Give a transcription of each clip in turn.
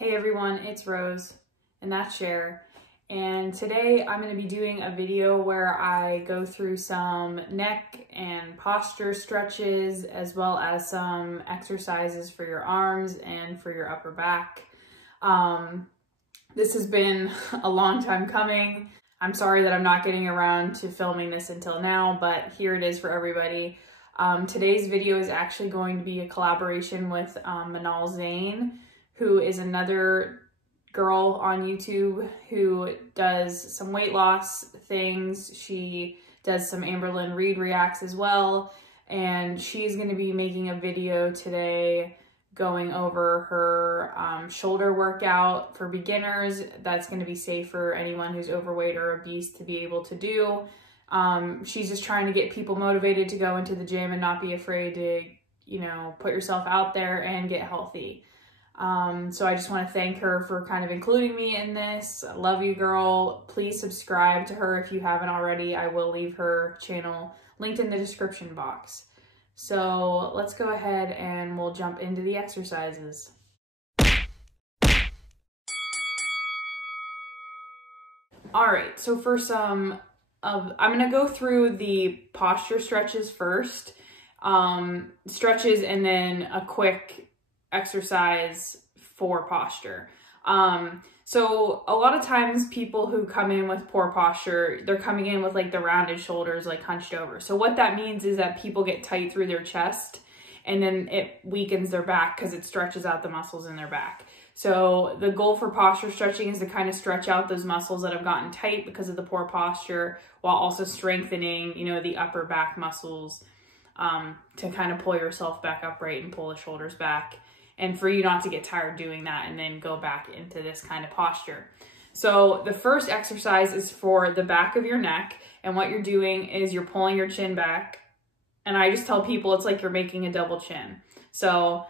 Hey everyone, it's Rose, and that's Cher. And today I'm going to be doing a video where I go through some neck and posture stretches, as well as some exercises for your arms and for your upper back. This has been a long time coming. I'm sorry that I'm not getting around to filming this until now, but here it is for everybody. Today's video is actually going to be a collaboration with Manal Zayn, who is another girl on YouTube who does some weight loss things. She does some Amberlynn Reid reacts as well. And she's gonna be making a video today going over her shoulder workout for beginners. That's gonna be safe for anyone who's overweight or obese to be able to do. She's just trying to get people motivated to go into the gym and not be afraid to, put yourself out there and get healthy. So I just want to thank her for kind of including me in this. I love you, girl. Please subscribe to her if you haven't already. I will leave her channel linked in the description box. So let's go ahead and we'll jump into the exercises. All right, so for I'm gonna go through the posture stretches first, stretches and then a quick exercise for posture. So a lot of times people who come in with poor posture, they're coming in with like the rounded shoulders, like hunched over. So what that means is that people get tight through their chest and then it weakens their back because it stretches out the muscles in their back. So the goal for posture stretching is to kind of stretch out those muscles that have gotten tight because of the poor posture, while also strengthening, the upper back muscles, to kind of pull yourself back upright and pull the shoulders back. And for you not to get tired doing that and then go back into this kind of posture. So the first exercise is for the back of your neck. And what you're doing is you're pulling your chin back. And I just tell people it's like you're making a double chin. So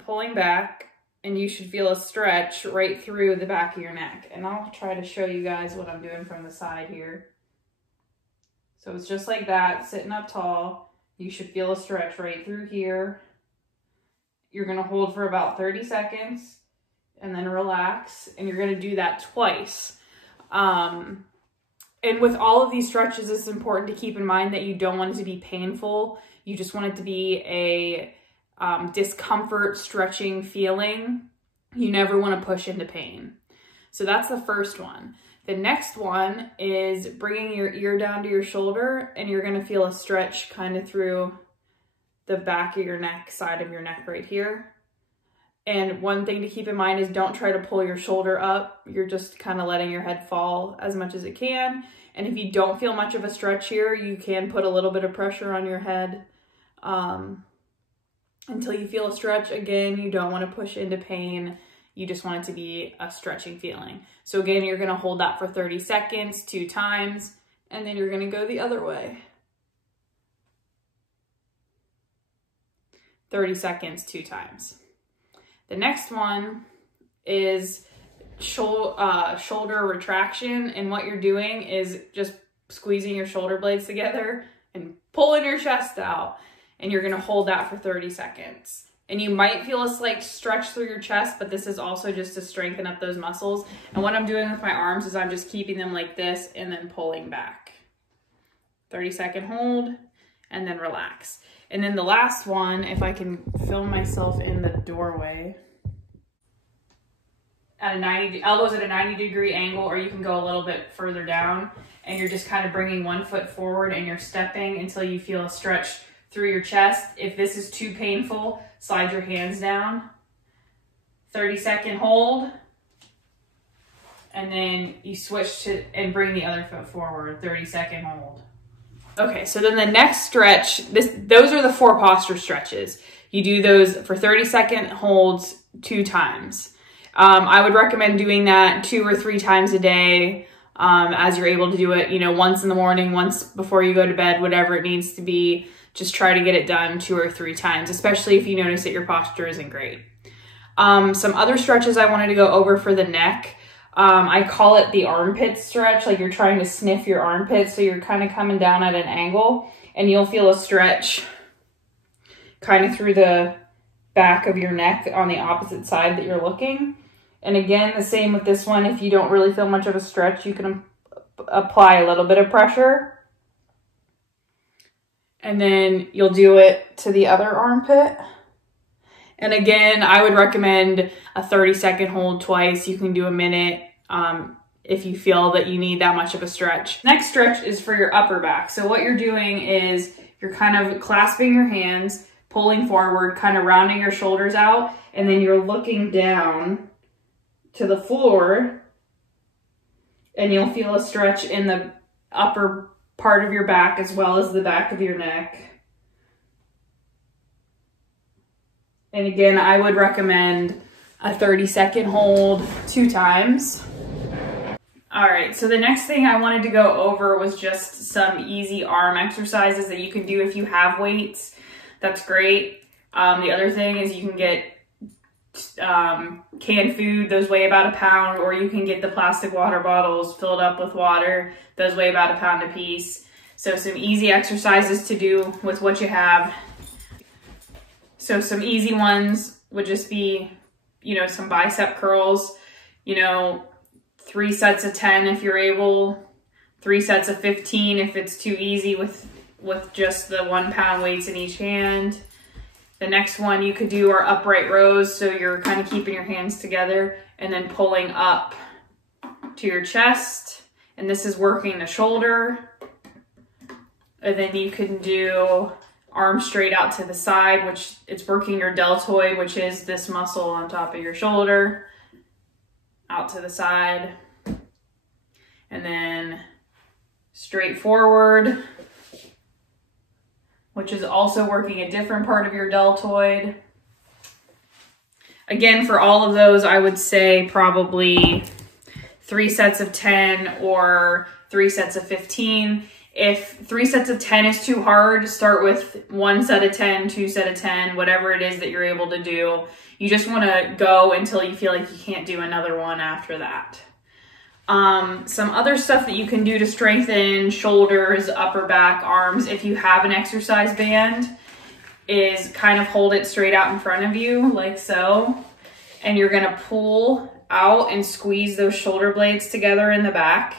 pulling back, and you should feel a stretch right through the back of your neck. And I'll try to show you guys what I'm doing from the side here. So it's just like that, sitting up tall. You should feel a stretch right through here. You're gonna hold for about 30 seconds and then relax, and you're gonna do that twice. And with all of these stretches, it's important to keep in mind that you don't want it to be painful. You just want it to be a discomfort stretching feeling. You never wanna push into pain. So that's the first one. The next one is bringing your ear down to your shoulder, and you're gonna feel a stretch kind of through the back of your neck, side of your neck right here. And one thing to keep in mind is don't try to pull your shoulder up. You're just kind of letting your head fall as much as it can. And if you don't feel much of a stretch here, you can put a little bit of pressure on your head until you feel a stretch. Again, you don't want to push into pain. You just want it to be a stretching feeling. So again, you're going to hold that for 30 seconds, 2 times, and then you're going to go the other way. 30 seconds, 2 times. The next one is shoulder retraction. And what you're doing is just squeezing your shoulder blades together and pulling your chest out. And you're gonna hold that for 30 seconds. And you might feel a slight stretch through your chest, but this is also just to strengthen up those muscles. And what I'm doing with my arms is I'm just keeping them like this and then pulling back. 30-second hold and then relax. And then the last one, if I can film myself in the doorway, at elbows at a 90-degree angle, or you can go a little bit further down, and you're just kind of bringing one foot forward and you're stepping until you feel a stretch through your chest. If this is too painful, slide your hands down. 30-second hold. And then you switch and bring the other foot forward. 30-second hold. Okay, so then the next stretch, those are the 4 posture stretches. You do those for 30-second holds 2 times. I would recommend doing that 2 or 3 times a day as you're able to do it, once in the morning, once before you go to bed, whatever it needs to be. Just try to get it done 2 or 3 times, especially if you notice that your posture isn't great. Some other stretches I wanted to go over for the neck. I call it the armpit stretch, like you're trying to sniff your armpit. So you're kind of coming down at an angle and you'll feel a stretch kind of through the back of your neck on the opposite side that you're looking. And again, the same with this one. If you don't really feel much of a stretch, you can apply a little bit of pressure. And then you'll do it to the other armpit. And again, I would recommend a 30-second hold twice. You can do a minute if you feel that you need that much of a stretch. Next stretch is for your upper back. So what you're doing is you're kind of clasping your hands, pulling forward, kind of rounding your shoulders out, and then you're looking down to the floor, and you'll feel a stretch in the upper part of your back as well as the back of your neck. And again, I would recommend a 30-second hold 2 times. All right, so the next thing I wanted to go over was just some easy arm exercises that you can do if you have weights. That's great. The other thing is you can get canned food. Those weigh about a pound, or you can get the plastic water bottles filled up with water. Those weigh about a pound a piece. So some easy exercises to do with what you have. So some easy ones would just be, you know, some bicep curls, you know, 3 sets of 10 if you're able, 3 sets of 15 if it's too easy with just the 1 pound weights in each hand. The next one you could do are upright rows. So you're kind of keeping your hands together and then pulling up to your chest. And this is working the shoulder. And then you can do arms straight out to the side, which it's working your deltoid, which is this muscle on top of your shoulder, out to the side. And then straight forward, which is also working a different part of your deltoid. Again, for all of those, I would say probably 3 sets of 10 or 3 sets of 15. If 3 sets of 10 is too hard, start with 1 set of 10, 2 set of 10, whatever it is that you're able to do. You just want to go until you feel like you can't do another one after that. Some other stuff that you can do to strengthen shoulders, upper back, arms, if you have an exercise band, is kind of hold it straight out in front of you, like so. And you're gonna pull out and squeeze those shoulder blades together in the back,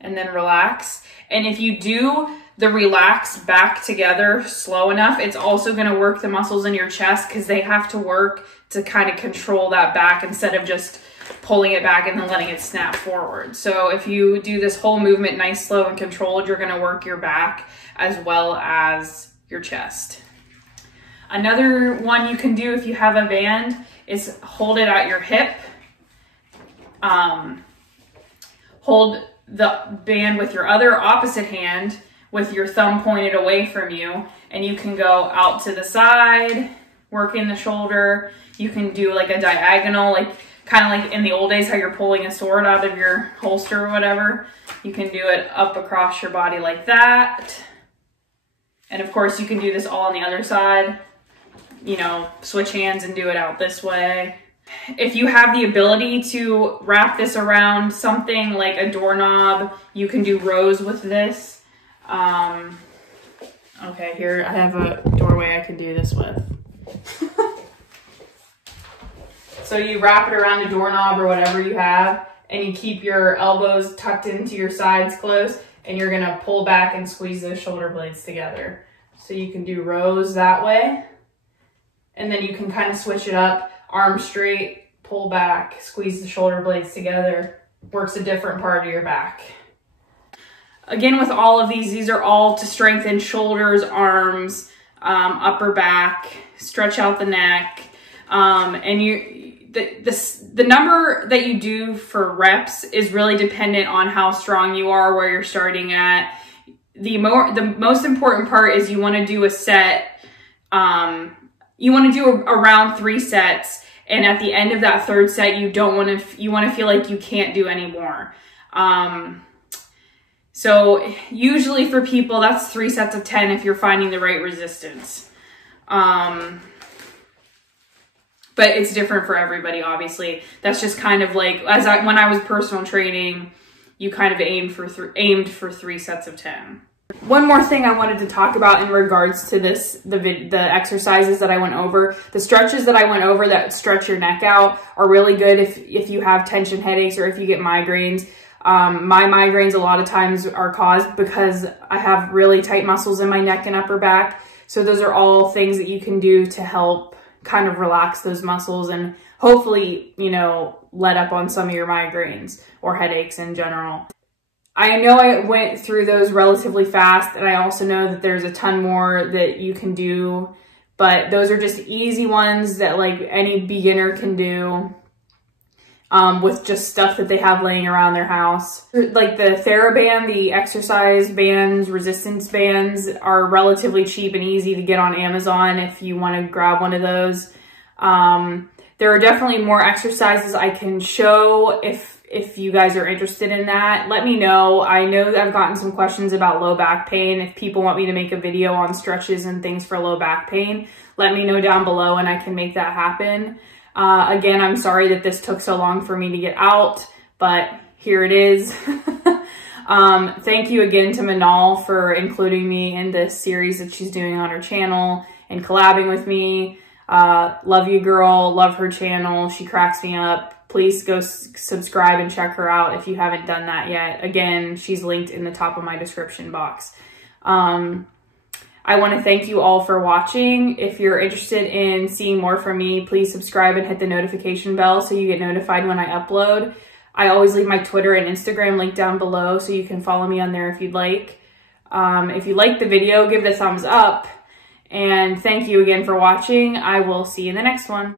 and then relax. And if you do the relax back together slow enough, it's also gonna work the muscles in your chest because they have to work to kind of control that back instead of just pulling it back and then letting it snap forward. So if you do this whole movement nice, slow, and controlled, you're gonna work your back as well as your chest. Another one you can do if you have a band is hold it at your hip. Hold the band with your other opposite hand with your thumb pointed away from you, and you can go out to the side, working the shoulder. You can do like a diagonal, like kind of like in the old days how you're pulling a sword out of your holster or whatever. You can do it up across your body like that. And of course you can do this all on the other side, you know, switch hands and do it out this way. If you have the ability to wrap this around something like a doorknob, you can do rows with this. Okay, here I have a doorway I can do this with. So you wrap it around a doorknob or whatever you have, and you keep your elbows tucked into your sides close, and you're gonna pull back and squeeze those shoulder blades together. So you can do rows that way, and then you can kind of switch it up. Arms straight, pull back, squeeze the shoulder blades together. Works a different part of your back. Again, with all of these are all to strengthen shoulders, arms, upper back, stretch out the neck. And the number that you do for reps is really dependent on how strong you are, where you're starting at. The most important part is you want to do a set. You want to do around 3 sets, and at the end of that 3rd set, you want to feel like you can't do any more. So usually for people, that's 3 sets of 10 if you're finding the right resistance. But it's different for everybody, obviously. That's just kind of like, when I was personal training, you kind of aimed for 3 sets of 10. One more thing I wanted to talk about in regards to this, the exercises that I went over. The stretches that I went over that stretch your neck out are really good if you have tension headaches or if you get migraines. My migraines a lot of times are caused because I have really tight muscles in my neck and upper back. So those are all things that you can do to help kind of relax those muscles and hopefully, you know, let up on some of your migraines or headaches in general. I know I went through those relatively fast, and I also know that there's a ton more that you can do, but those are just easy ones that like any beginner can do with just stuff that they have laying around their house. Like the TheraBand, the exercise bands, resistance bands are relatively cheap and easy to get on Amazon if you want to grab one of those. There are definitely more exercises I can show if you guys are interested in that. Let me know. I know that I've gotten some questions about low back pain. If people want me to make a video on stretches and things for low back pain, let me know down below and I can make that happen. Again, I'm sorry that this took so long for me to get out, but here it is. Thank you again to Manal for including me in this series that she's doing on her channel and collabing with me. Love you, girl. Love her channel. She cracks me up. Please go subscribe and check her out if you haven't done that yet. Again, she's linked in the top of my description box. I want to thank you all for watching. If you're interested in seeing more from me, please subscribe and hit the notification bell so you get notified when I upload. I always leave my Twitter and Instagram link down below so you can follow me on there if you'd like. If you liked the video, give it a thumbs up. And thank you again for watching. I will see you in the next one.